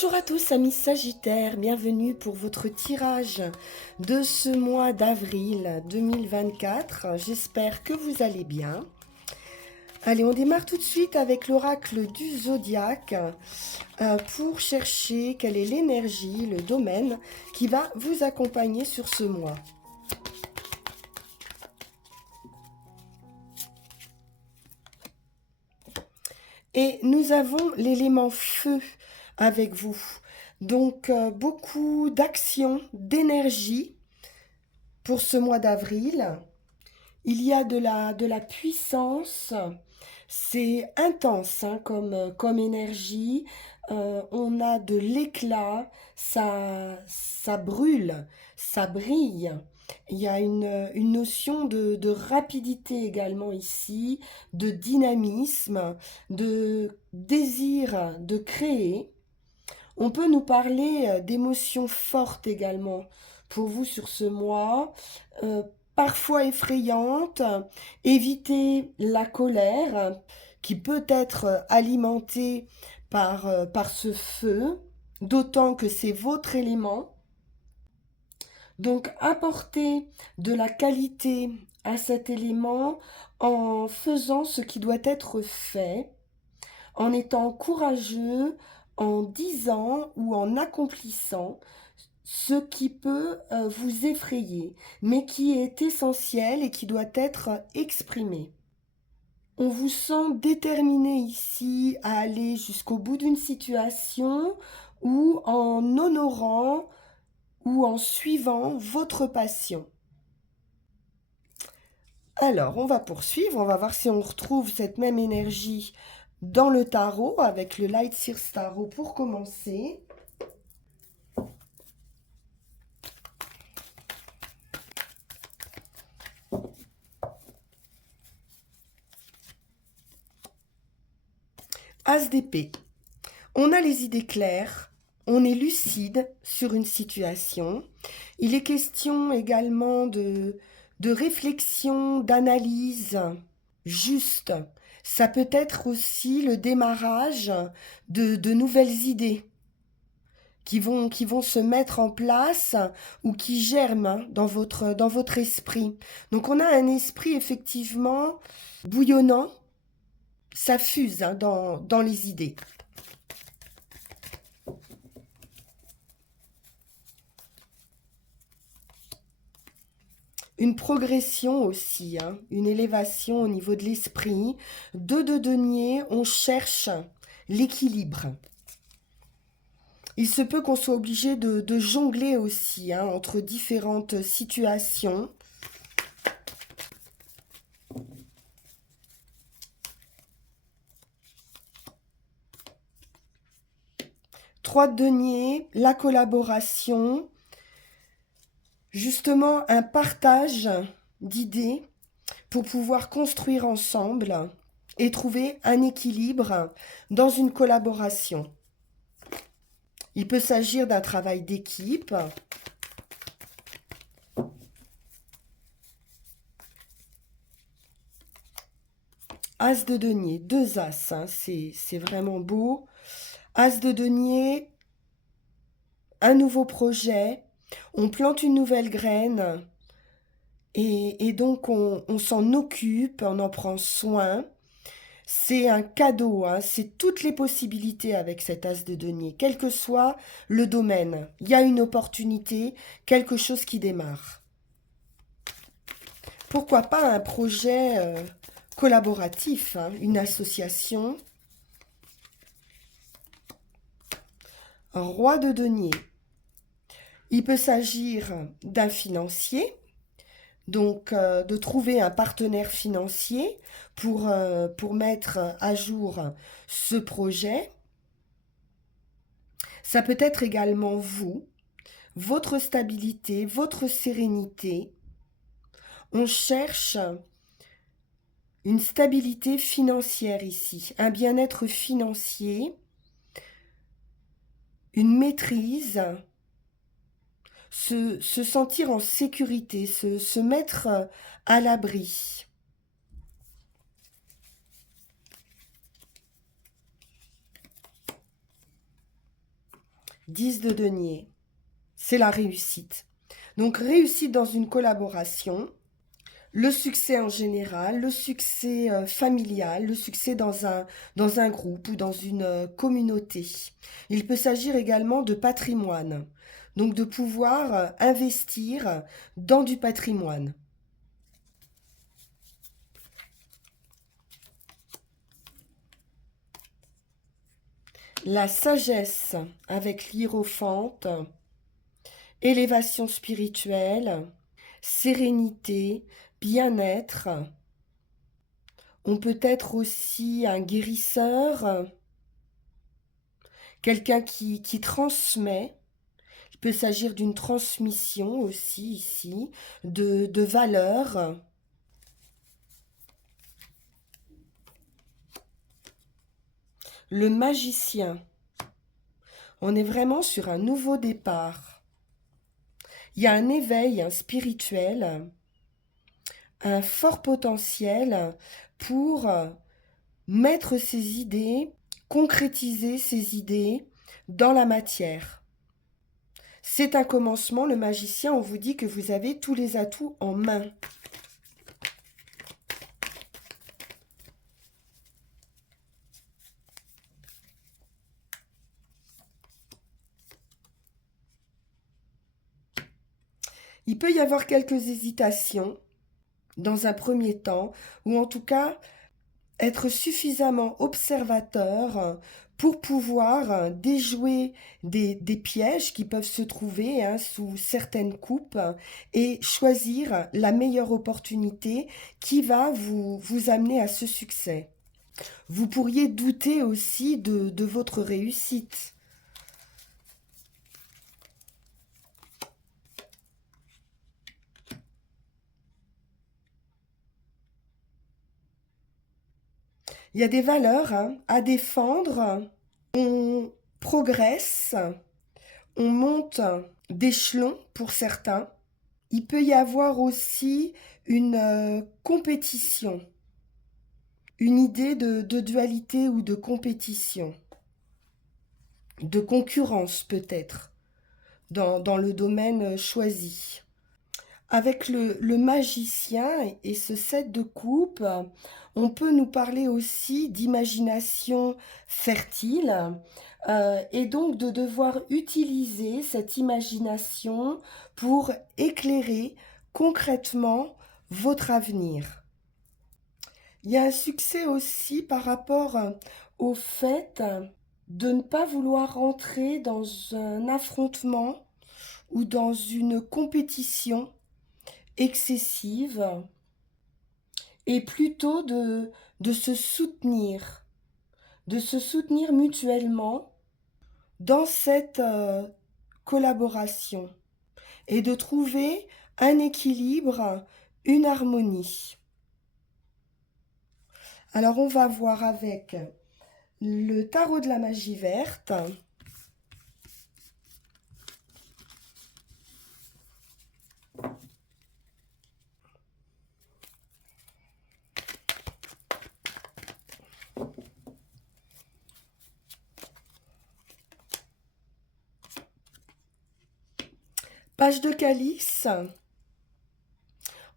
Bonjour à tous amis Sagittaires, bienvenue pour votre tirage de ce mois d'avril 2024. J'espère que vous allez bien. Allez, on démarre tout de suite avec l'oracle du zodiaque pour chercher quelle est l'énergie, le domaine qui va vous accompagner sur ce mois. Et nous avons l'élément feu avec vous. Donc, beaucoup d'action, d'énergie pour ce mois d'avril. Il y a de la puissance. C'est intense hein, comme énergie. On a de l'éclat. Ça brûle, ça brille. Il y a une notion de rapidité également ici, de dynamisme, de désir de créer. On peut nous parler d'émotions fortes également pour vous sur ce mois, parfois effrayantes. Évitez la colère qui peut être alimentée par ce feu, d'autant que c'est votre élément. Donc apportez de la qualité à cet élément en faisant ce qui doit être fait, en étant courageux, en disant ou en accomplissant ce qui peut vous effrayer, mais qui est essentiel et qui doit être exprimé. On vous sent déterminé ici à aller jusqu'au bout d'une situation ou en honorant ou en suivant votre passion. Alors, on va poursuivre, on va voir si on retrouve cette même énergie dans le tarot avec le Light Sears Tarot pour commencer. As d'épée. On a les idées claires, on est lucide sur une situation. Il est question également de réflexion, d'analyse juste. Ça peut être aussi le démarrage de nouvelles idées qui vont se mettre en place ou qui germent hein, dans votre esprit. Donc on a un esprit effectivement bouillonnant, ça fuse hein, dans les idées. Une progression aussi, hein, une élévation au niveau de l'esprit. Deux de denier, on cherche l'équilibre. Il se peut qu'on soit obligé de jongler aussi hein, entre différentes situations. Trois de denier, la collaboration. Justement, un partage d'idées pour pouvoir construire ensemble et trouver un équilibre dans une collaboration. Il peut s'agir d'un travail d'équipe. As de denier, deux as, hein, c'est vraiment beau. As de denier, un nouveau projet, on plante une nouvelle graine et donc on s'en occupe, on en prend soin. C'est un cadeau, hein, c'est toutes les possibilités avec cet as de denier, quel que soit le domaine. Il y a une opportunité, quelque chose qui démarre. Pourquoi pas un projet collaboratif, hein, une association. Un roi de denier. Il peut s'agir d'un financier, donc de trouver un partenaire financier pour mettre à jour ce projet. Ça peut être également vous, votre stabilité, votre sérénité. On cherche une stabilité financière ici, un bien-être financier, une maîtrise, se sentir en sécurité, se mettre à l'abri. 10 de denier. C'est la réussite. Donc réussite dans une collaboration, le succès en général, le succès familial, le succès dans un groupe ou dans une communauté. Il peut s'agir également de patrimoine, donc de pouvoir investir dans du patrimoine. La sagesse avec l'hiérophante, élévation spirituelle, sérénité, bien-être. On peut être aussi un guérisseur, quelqu'un qui transmet. Il peut s'agir d'une transmission aussi ici, de valeurs. Le magicien. On est vraiment sur un nouveau départ. Il y a un éveil spirituel, un fort potentiel pour mettre ses idées, concrétiser ses idées dans la matière. C'est un commencement, le magicien, on vous dit que vous avez tous les atouts en main. Il peut y avoir quelques hésitations dans un premier temps, ou en tout cas être suffisamment observateur pour pouvoir déjouer des pièges qui peuvent se trouver sous certaines coupes et choisir la meilleure opportunité qui va vous amener à ce succès. Vous pourriez douter aussi de votre réussite. Il y a des valeurs à défendre. On progresse, on monte d'échelon pour certains. Il peut y avoir aussi une compétition, une idée de dualité ou de compétition, de concurrence peut-être, dans le domaine choisi. Avec le magicien et ce 7 de coupe, on peut nous parler aussi d'imagination fertile et donc de devoir utiliser cette imagination pour éclairer concrètement votre avenir. Il y a un succès aussi par rapport au fait de ne pas vouloir rentrer dans un affrontement ou dans une compétition excessive et plutôt de se soutenir mutuellement dans cette collaboration et de trouver un équilibre, une harmonie. Alors on va voir avec le tarot de la magie verte. Page de calice,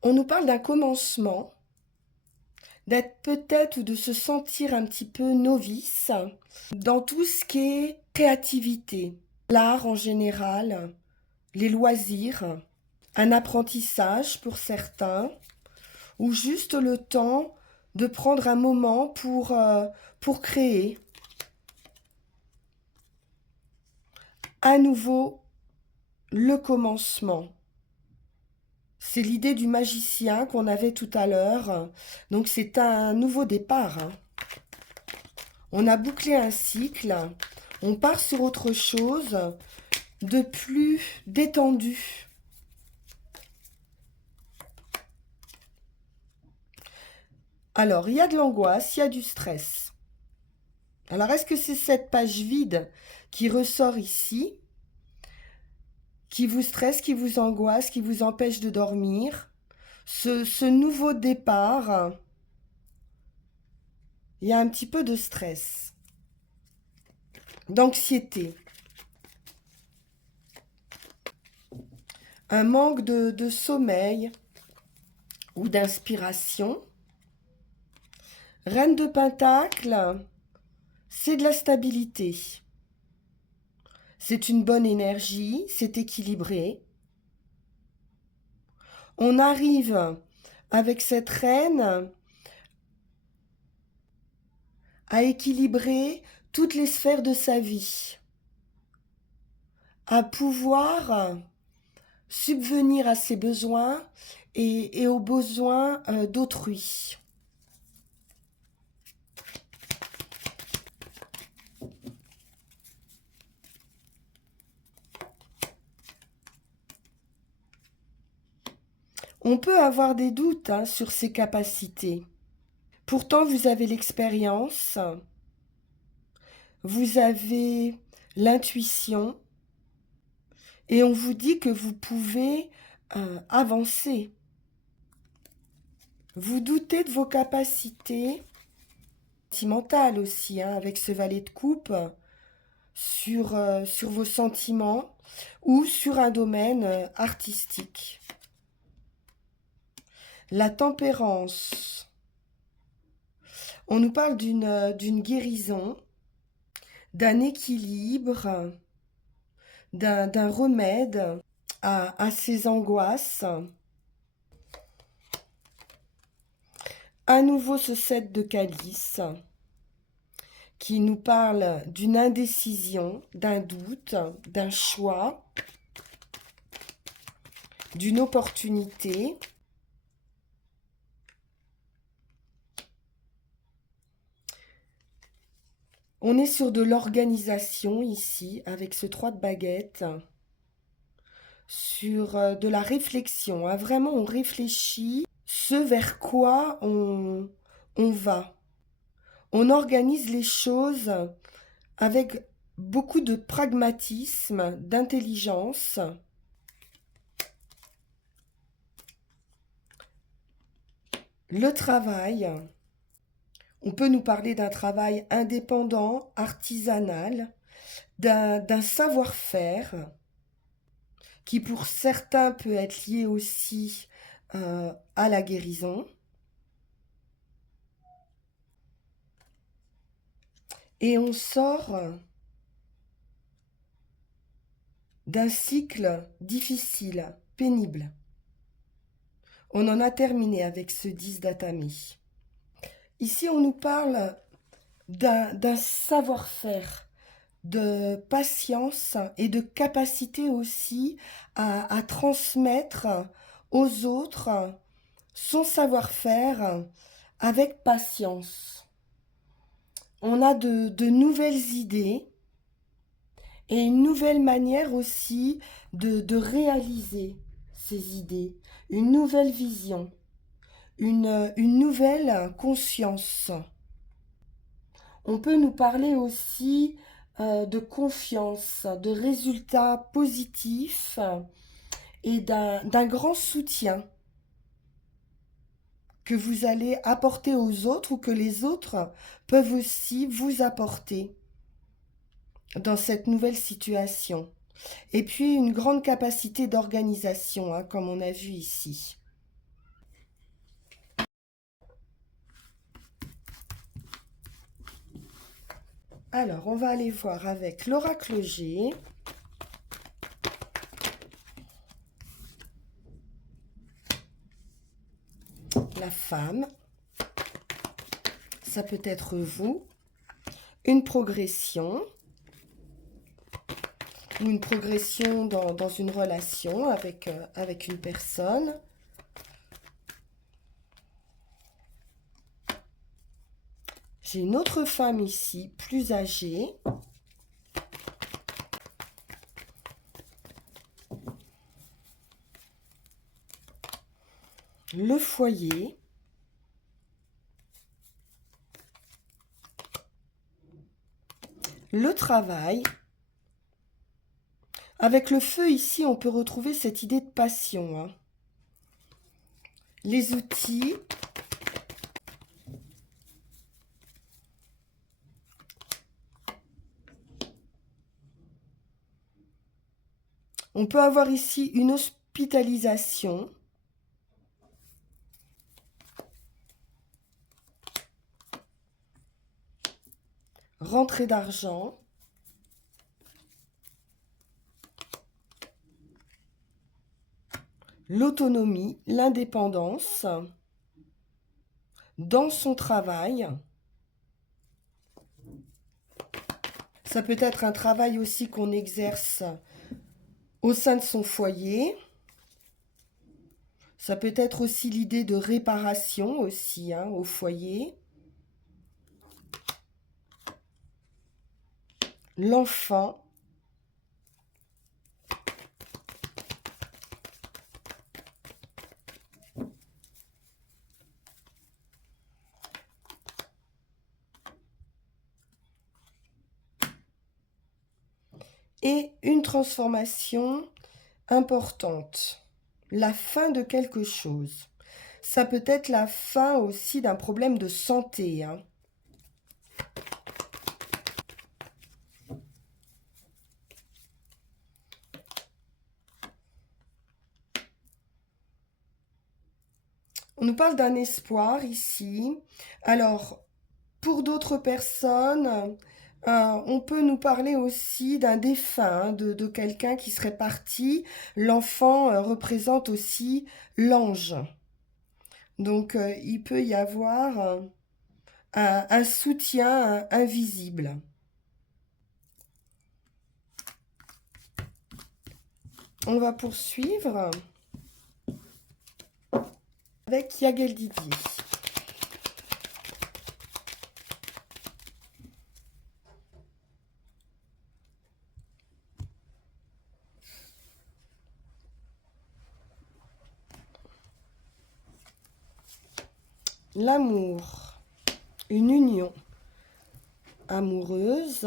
on nous parle d'un commencement, d'être peut-être ou de se sentir un petit peu novice dans tout ce qui est créativité, l'art en général, les loisirs, un apprentissage pour certains, ou juste le temps de prendre un moment pour créer. À nouveau, le commencement. C'est l'idée du magicien qu'on avait tout à l'heure. Donc c'est un nouveau départ. On a bouclé un cycle. On part sur autre chose de plus détendu. Alors, il y a de l'angoisse, il y a du stress. Alors, est-ce que c'est cette page vide qui ressort ici, qui vous stresse, qui vous angoisse, qui vous empêche de dormir? Ce nouveau départ, il y a un petit peu de stress, d'anxiété. un manque de sommeil ou d'inspiration. Reine de Pentacle, c'est de la stabilité. C'est une bonne énergie, c'est équilibré. On arrive avec cette reine à équilibrer toutes les sphères de sa vie, à pouvoir subvenir à ses besoins et aux besoins d'autrui. On peut avoir des doutes sur ses capacités. Pourtant, vous avez l'expérience, vous avez l'intuition, et on vous dit que vous pouvez avancer. Vous doutez de vos capacités sentimentales aussi, avec ce valet de coupe, sur vos sentiments ou sur un domaine artistique. La tempérance. On nous parle d'une guérison, d'un équilibre, d'un remède à ces angoisses. À nouveau ce 7 de calice qui nous parle d'une indécision, d'un doute, d'un choix, d'une opportunité. On est sur de l'organisation ici, avec ce 3 de baguette, sur de la réflexion. Vraiment, on réfléchit ce vers quoi on va. On organise les choses avec beaucoup de pragmatisme, d'intelligence. Le travail, on peut nous parler d'un travail indépendant, artisanal, d'un savoir-faire qui pour certains peut être lié aussi à la guérison. Et on sort d'un cycle difficile, pénible. On en a terminé avec ce 10 d'Atami. Ici, on nous parle d'un savoir-faire, de patience et de capacité aussi à transmettre aux autres son savoir-faire avec patience. On a de nouvelles idées et une nouvelle manière aussi de réaliser ces idées, une nouvelle vision, une nouvelle conscience. On peut nous parler aussi de confiance, de résultats positifs et d'un grand soutien que vous allez apporter aux autres ou que les autres peuvent aussi vous apporter dans cette nouvelle situation. Et puis une grande capacité d'organisation, comme on a vu ici. Alors, on va aller voir avec l'oracle G. La femme. Ça peut être vous. Une progression. Ou une progression dans une relation avec une personne. J'ai une autre femme ici, plus âgée. Le foyer. Le travail. Avec le feu ici, on peut retrouver cette idée de passion. Les outils. On peut avoir ici l'hospitalisation, rentrée d'argent, l'autonomie, l'indépendance, dans son travail. Ça peut être un travail aussi qu'on exerce au sein de son foyer. Ça peut être aussi l'idée de réparation aussi hein, au foyer. L'enfant. Et une transformation importante. La fin de quelque chose. Ça peut être la fin aussi d'un problème de santé. Hein. On nous parle d'un espoir ici. Alors, pour d'autres personnes, on peut nous parler aussi d'un défunt, hein, de quelqu'un qui serait parti. L'enfant représente aussi l'ange. Donc, il peut y avoir un soutien invisible. On va poursuivre avec Yagel Didier. L'amour, une union amoureuse.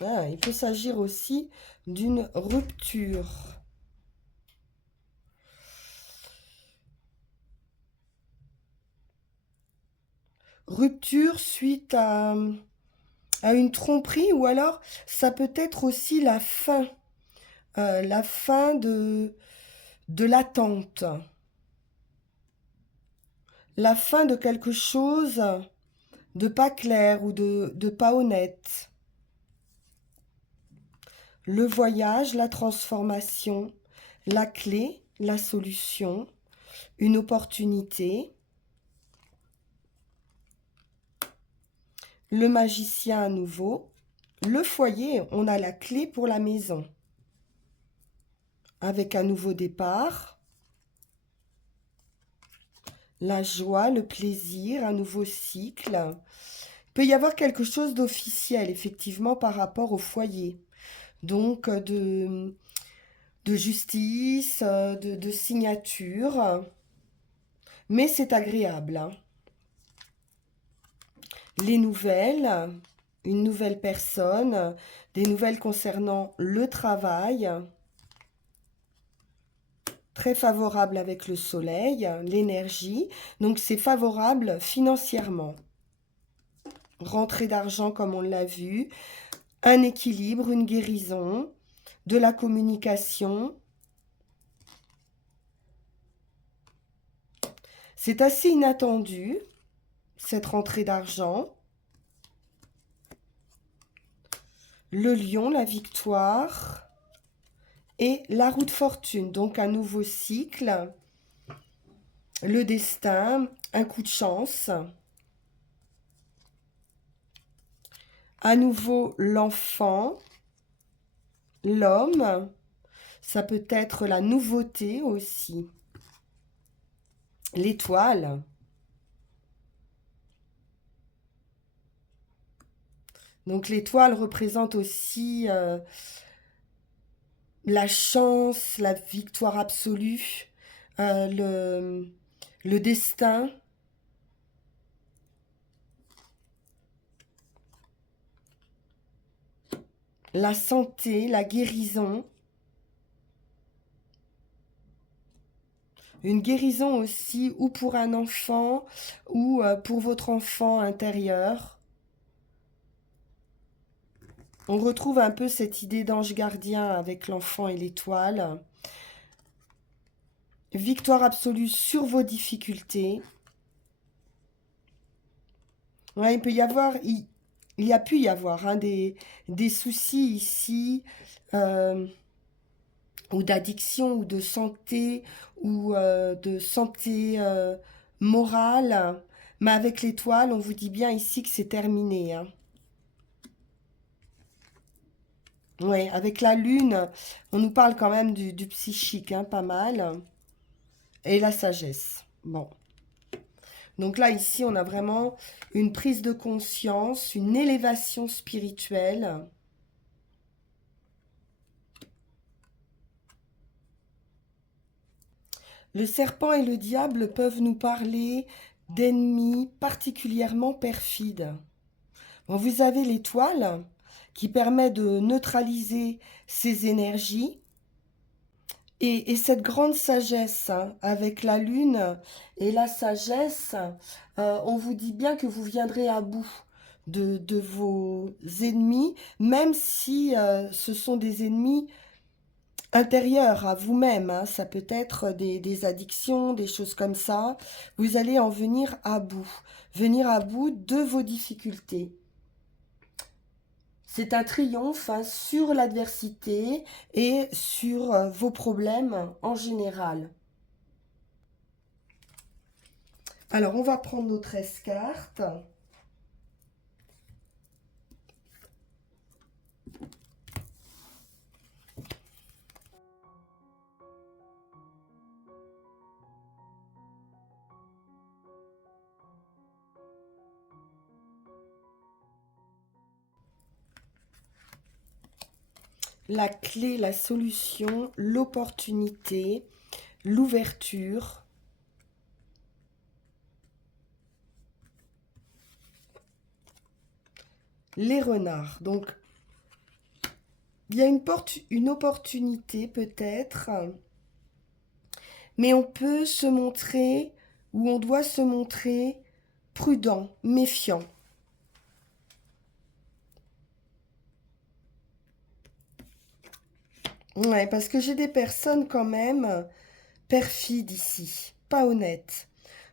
Ah, il peut s'agir aussi d'une rupture. Rupture suite à une tromperie ou alors ça peut être aussi la fin de l'attente, la fin de quelque chose de pas clair ou de pas honnête. Le voyage, la transformation, la clé, la solution, une opportunité. Le magicien à nouveau. Le foyer, on a la clé pour la maison. Avec un nouveau départ. La joie, le plaisir, un nouveau cycle. Il peut y avoir quelque chose d'officiel, effectivement, par rapport au foyer. Donc, de justice, de signature. Mais c'est agréable. Hein. Les nouvelles, une nouvelle personne, des nouvelles concernant le travail. Très favorable avec le soleil, l'énergie. Donc, c'est favorable financièrement. Rentrée d'argent comme on l'a vu. Un équilibre, une guérison, de la communication. C'est assez inattendu, cette rentrée d'argent. Le lion, la victoire. Et la roue de fortune, donc un nouveau cycle. Le destin, un coup de chance. À nouveau, l'enfant, l'homme. Ça peut être la nouveauté aussi. L'étoile. Donc l'étoile représente aussi la chance, la victoire absolue, le destin. La santé, la guérison. Une guérison aussi, ou pour un enfant, ou pour votre enfant intérieur. On retrouve un peu cette idée d'ange gardien avec l'enfant et l'étoile. Victoire absolue sur vos difficultés. Ouais, il peut y avoir, il y a pu y avoir hein, des soucis ici, euh, ou d'addiction, ou de santé morale. Mais avec l'étoile, on vous dit bien ici que c'est terminé, hein. Ouais, avec la lune, on nous parle quand même du psychique, hein, pas mal. Et la sagesse. Bon. Donc là, ici, on a vraiment une prise de conscience, une élévation spirituelle. Le serpent et le diable peuvent nous parler d'ennemis particulièrement perfides. Bon, vous avez l'étoile qui permet de neutraliser ces énergies. Et cette grande sagesse hein, avec la lune et la sagesse, on vous dit bien que vous viendrez à bout de vos ennemis, même si ce sont des ennemis intérieurs à vous-même, hein. Ça peut être des addictions, des choses comme ça. Vous allez en venir à bout de vos difficultés. C'est un triomphe hein, sur l'adversité et sur vos problèmes en général. Alors, on va prendre nos 13 cartes. La clé, la solution, l'opportunité, l'ouverture. Les renards. Donc, il y a une opportunité peut-être, mais on peut se montrer, ou on doit se montrer prudent, méfiant. Ouais, parce que j'ai des personnes quand même perfides ici, pas honnêtes.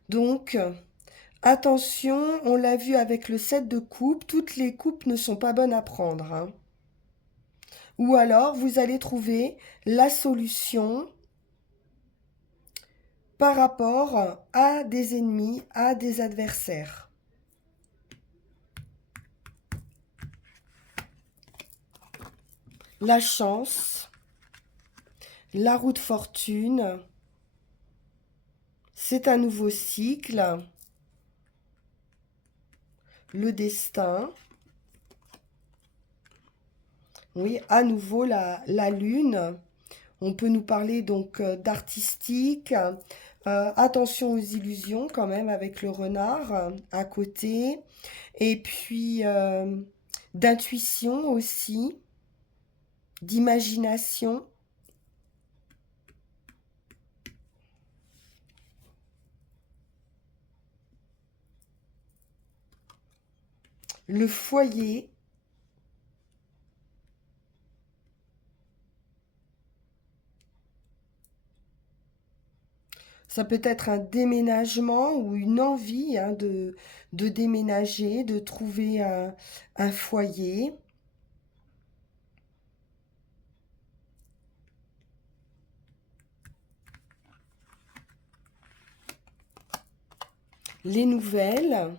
Donc, attention, on l'a vu avec le 7 de coupe, toutes les coupes ne sont pas bonnes à prendre, hein. Ou alors, vous allez trouver la solution par rapport à des ennemis, à des adversaires. La chance, la roue de fortune, c'est un nouveau cycle, le destin. Oui, à nouveau la lune. On peut nous parler donc d'artistique. Attention aux illusions quand même avec le renard à côté. Et puis d'intuition aussi, d'imagination. Le foyer. Ça peut être un déménagement ou une envie hein, de déménager, de trouver un foyer. Les nouvelles.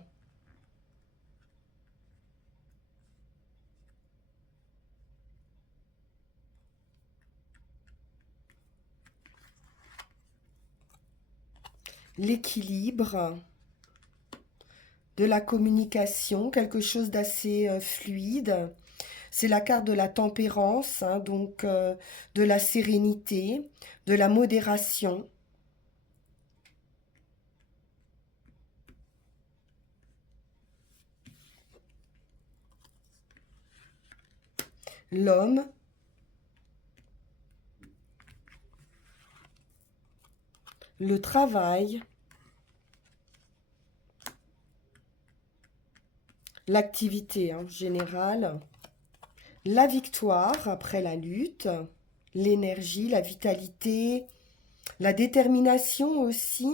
L'équilibre. De la communication, quelque chose d'assez fluide. C'est la carte de la tempérance, hein, donc de la sérénité, de la modération. L'homme, le travail, l'activité hein, générale, la victoire après la lutte, l'énergie, la vitalité, la détermination aussi.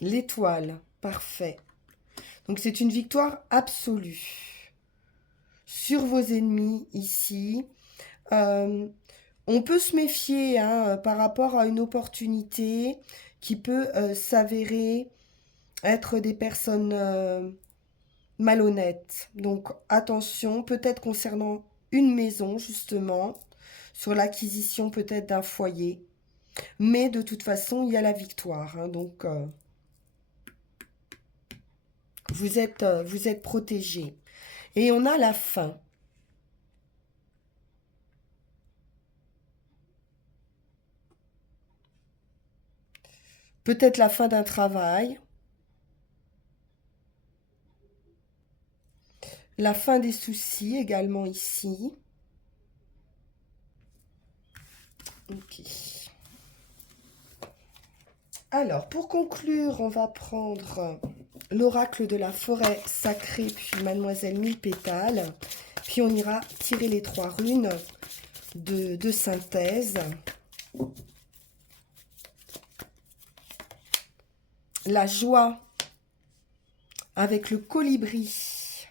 L'étoile, parfait. Donc c'est une victoire absolue sur vos ennemis ici. Euh, on peut se méfier hein, par rapport à une opportunité qui peut s'avérer être des personnes malhonnêtes. Donc attention, peut-être concernant une maison justement, sur l'acquisition peut-être d'un foyer. Mais de toute façon, il y a la victoire. Hein, donc vous êtes protégés. Et on a la fin. Peut-être la fin d'un travail, la fin des soucis également ici. Ok. Alors, pour conclure, on va prendre l'oracle de la forêt sacrée, puis Mademoiselle Mille Pétales. Puis on ira tirer les 3 runes de synthèse. La joie avec le colibri.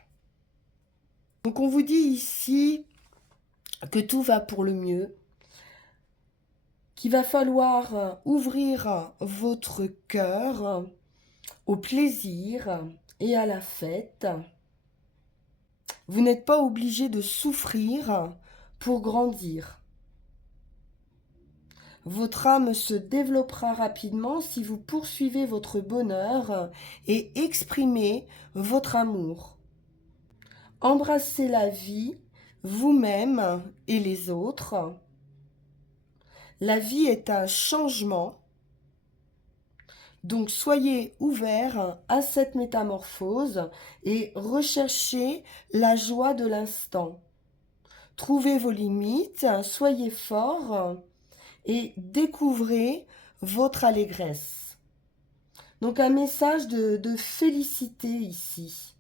Donc on vous dit ici que tout va pour le mieux, qu'il va falloir ouvrir votre cœur au plaisir et à la fête. Vous n'êtes pas obligé de souffrir pour grandir. Votre âme se développera rapidement si vous poursuivez votre bonheur et exprimez votre amour. Embrassez la vie, vous-même et les autres. La vie est un changement, donc soyez ouverts à cette métamorphose et recherchez la joie de l'instant. Trouvez vos limites, soyez forts et découvrez votre allégresse. Donc un message de félicité ici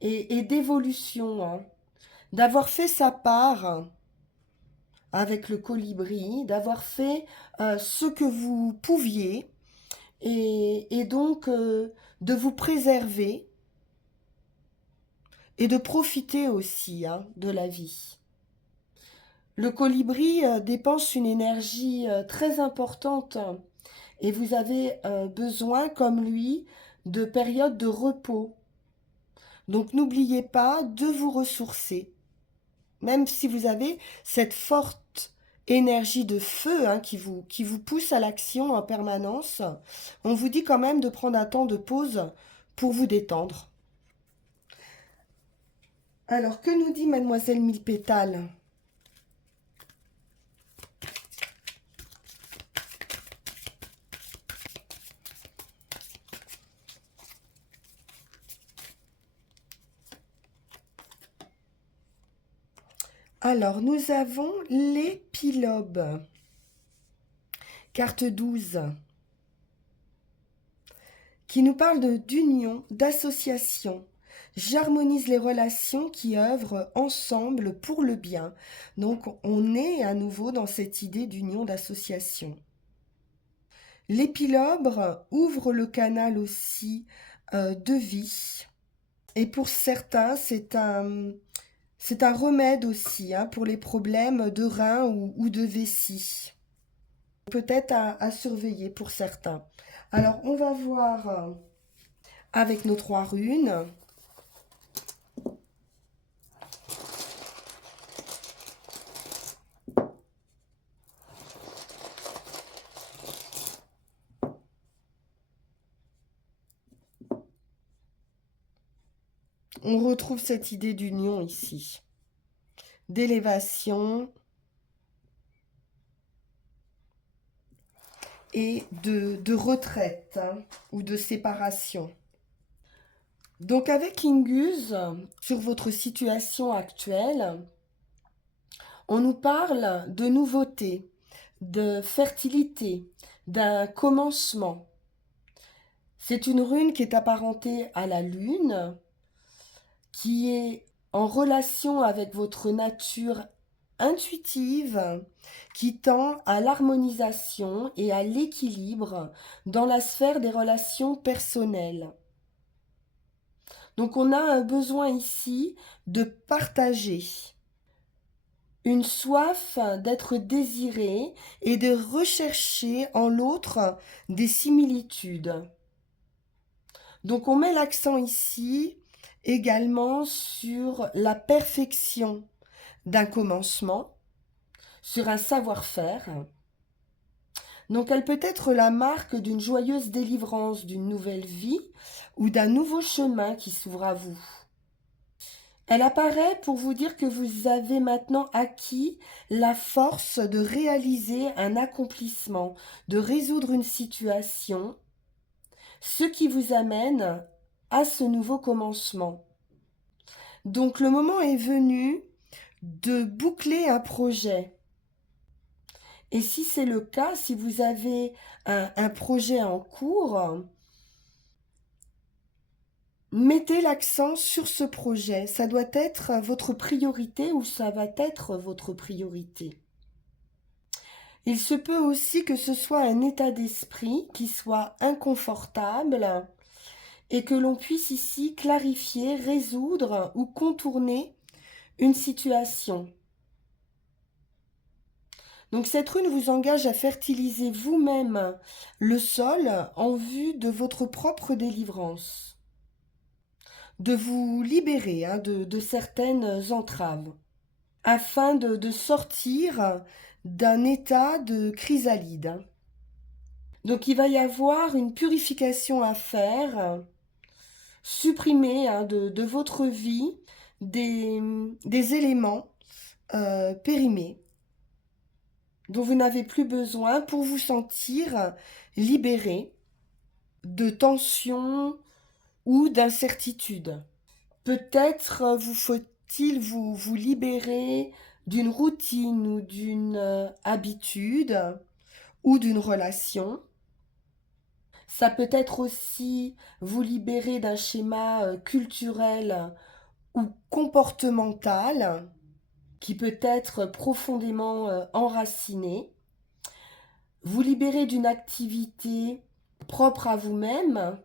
et d'évolution, hein, d'avoir fait sa part avec le colibri, d'avoir fait ce que vous pouviez et donc de vous préserver et de profiter aussi hein, de la vie. Le colibri dépense une énergie très importante et vous avez besoin, comme lui, de périodes de repos. Donc n'oubliez pas de vous ressourcer. Même si vous avez cette forte énergie de feu hein, qui vous pousse à l'action en permanence, on vous dit quand même de prendre un temps de pause pour vous détendre. Alors, que nous dit Mademoiselle Mille Pétales? Alors, nous avons l'épilobe. Carte 12. Qui nous parle d'union, d'association. J'harmonise les relations qui œuvrent ensemble pour le bien. Donc, on est à nouveau dans cette idée d'union, d'association. L'épilobre ouvre le canal aussi de vie. Et pour certains, c'est un remède aussi hein, pour les problèmes de rein ou de vessie. Peut-être à surveiller pour certains. Alors, on va voir avec nos 3 runes. On retrouve cette idée d'union ici, d'élévation et de retraite hein, ou de séparation. Donc avec Inguse, sur votre situation actuelle, on nous parle de nouveauté, de fertilité, d'un commencement. C'est une rune qui est apparentée à la lune, qui est en relation avec votre nature intuitive, qui tend à l'harmonisation et à l'équilibre dans la sphère des relations personnelles. Donc on a un besoin ici de partager, une soif d'être désiré et de rechercher en l'autre des similitudes. Donc on met l'accent ici également sur la perfection d'un commencement, sur un savoir-faire. Donc elle peut être la marque d'une joyeuse délivrance, d'une nouvelle vie ou d'un nouveau chemin qui s'ouvre à vous. Elle apparaît pour vous dire que vous avez maintenant acquis la force de réaliser un accomplissement, de résoudre une situation, ce qui vous amène à ce nouveau commencement. Donc le moment est venu de boucler un projet. Et si c'est le cas, si vous avez un projet en cours, mettez l'accent sur ce projet. Ça doit être votre priorité ou ça va être votre priorité. Il se peut aussi que ce soit un état d'esprit qui soit inconfortable et que l'on puisse ici clarifier, résoudre ou contourner une situation. Donc cette rune vous engage à fertiliser vous-même le sol en vue de votre propre délivrance, de vous libérer de certaines entraves, afin de sortir d'un état de chrysalide. Donc il va y avoir une purification à faire, supprimer de votre vie des éléments périmés dont vous n'avez plus besoin pour vous sentir libéré de tension ou d'incertitude. Peut-être vous faut-il vous libérer d'une routine ou d'une habitude ou d'une relation. Ça peut être aussi vous libérer d'un schéma culturel ou comportemental qui peut être profondément enraciné. Vous libérer d'une activité propre à vous-même.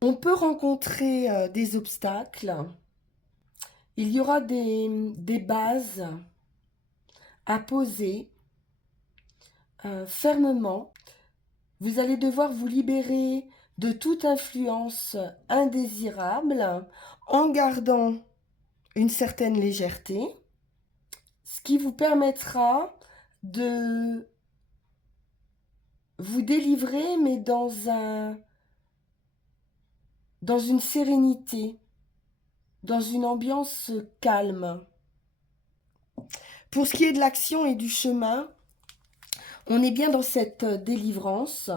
On peut rencontrer des obstacles. Il y aura des bases à poser fermement. Vous allez devoir vous libérer de toute influence indésirable en gardant une certaine légèreté, ce qui vous permettra de vous délivrer, mais dans une sérénité, dans une ambiance calme. Pour ce qui est de l'action et du chemin, on est bien dans cette délivrance,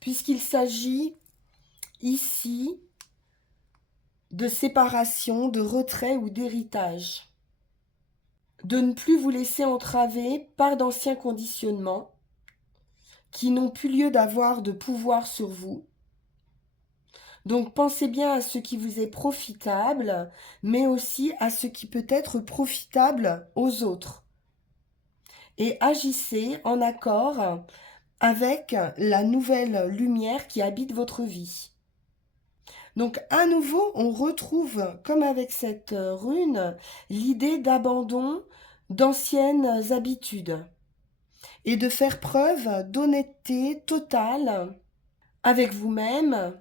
puisqu'il s'agit ici de séparation, de retrait ou d'héritage. De ne plus vous laisser entraver par d'anciens conditionnements qui n'ont plus lieu d'avoir de pouvoir sur vous. Donc pensez bien à ce qui vous est profitable, mais aussi à ce qui peut être profitable aux autres. Et agissez en accord avec la nouvelle lumière qui habite votre vie. Donc à nouveau, on retrouve, comme avec cette rune, l'idée d'abandon d'anciennes habitudes et de faire preuve d'honnêteté totale avec vous-même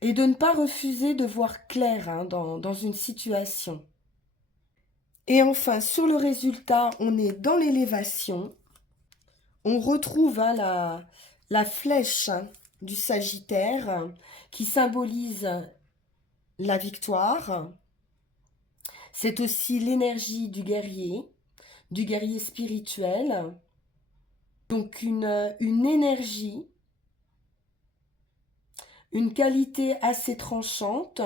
et de ne pas refuser de voir clair dans une situation. Et enfin, sur le résultat, on est dans l'élévation. On retrouve la flèche du Sagittaire qui symbolise la victoire. C'est aussi l'énergie du guerrier spirituel. Donc une énergie, une qualité assez tranchante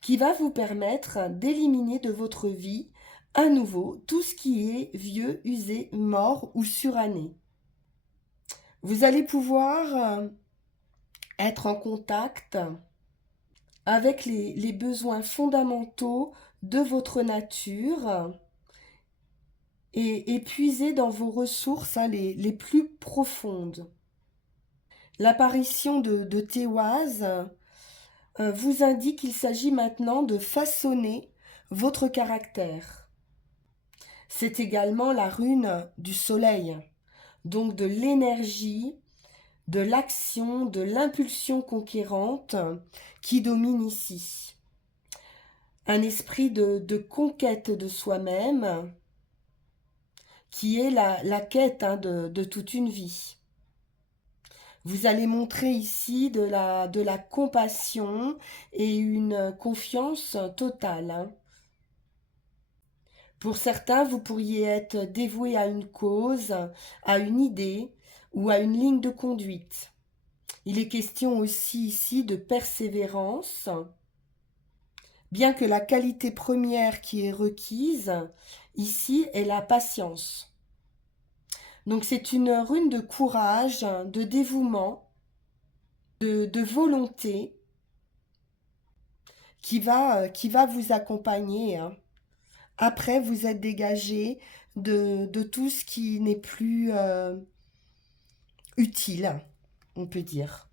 qui va vous permettre d'éliminer de votre vie à nouveau tout ce qui est vieux, usé, mort ou suranné. Vous allez pouvoir être en contact avec les besoins fondamentaux de votre nature et puiser dans vos ressources les plus profondes. L'apparition de Téoise vous indique qu'il s'agit maintenant de façonner votre caractère. C'est également la rune du soleil, donc de l'énergie, de l'action, de l'impulsion conquérante qui domine ici. Un esprit de conquête de soi-même qui est la quête de toute une vie. Vous allez montrer ici de la compassion et une confiance totale. Pour certains, vous pourriez être dévoué à une cause, à une idée ou à une ligne de conduite. Il est question aussi ici de persévérance, bien que la qualité première qui est requise ici est la patience. Donc c'est une rune de courage, de dévouement, de volonté qui va vous accompagner. Après, vous êtes dégagé de tout ce qui n'est plus utile, on peut dire,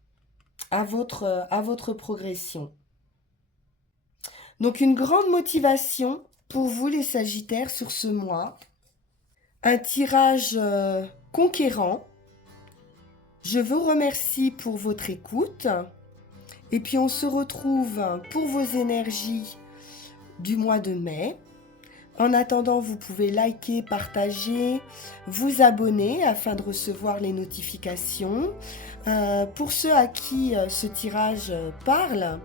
à votre progression. Donc une grande motivation pour vous les Sagittaires sur ce mois. Un tirage conquérant. Je vous remercie pour votre écoute. Et puis on se retrouve pour vos énergies du mois de mai. En attendant, vous pouvez liker, partager, vous abonner afin de recevoir les notifications. Pour ceux à qui ce tirage parle,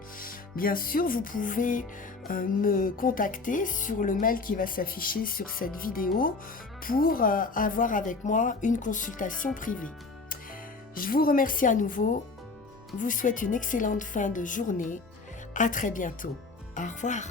bien sûr, vous pouvez me contacter sur le mail qui va s'afficher sur cette vidéo pour avoir avec moi une consultation privée. Je vous remercie à nouveau, vous souhaite une excellente fin de journée, à très bientôt, au revoir.